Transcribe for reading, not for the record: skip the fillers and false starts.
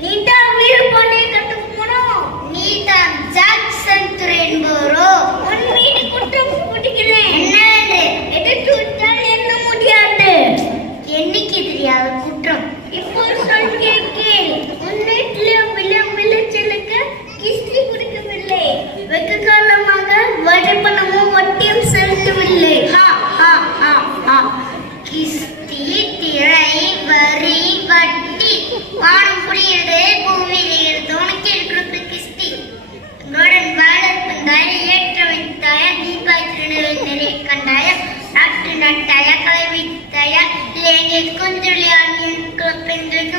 நீதான் வீடு போனே கட்டுக்கு போனோம். நீதான் ஜாக்சன் துறை என்பவரோ? உன் மீது குற்றம் பிடிக்கிறேன். என்ன எதிர்த்து விட்டால் என்ன முடியாது. என்னைக்கு தெரியாத குற்றம் இப்போ சொல் கேட்கேன். உன் வீட்டில் விளைச்சலுக்கு கிஸ்தி கொடுக்கவில்லை. வெகு காலமாக வரைபணமும் வட்டியும் செலுத்தவில்லை. கிஸ்தி, திரை, வரி, வட்டி, வானம் புரியுது, பூமியில் இருந்து உனக்கு இருக்கிறது கிஸ்தி. உங்களுடன் வாழ கண்டாய, ஏற்ற வைத்தாய, தீபாய் திருநெல் நிறைய கண்டாய, நாட்டு நட்டாய, கலை வைத்தாய, இல்லையே கொஞ்சம் பெண்களுக்கு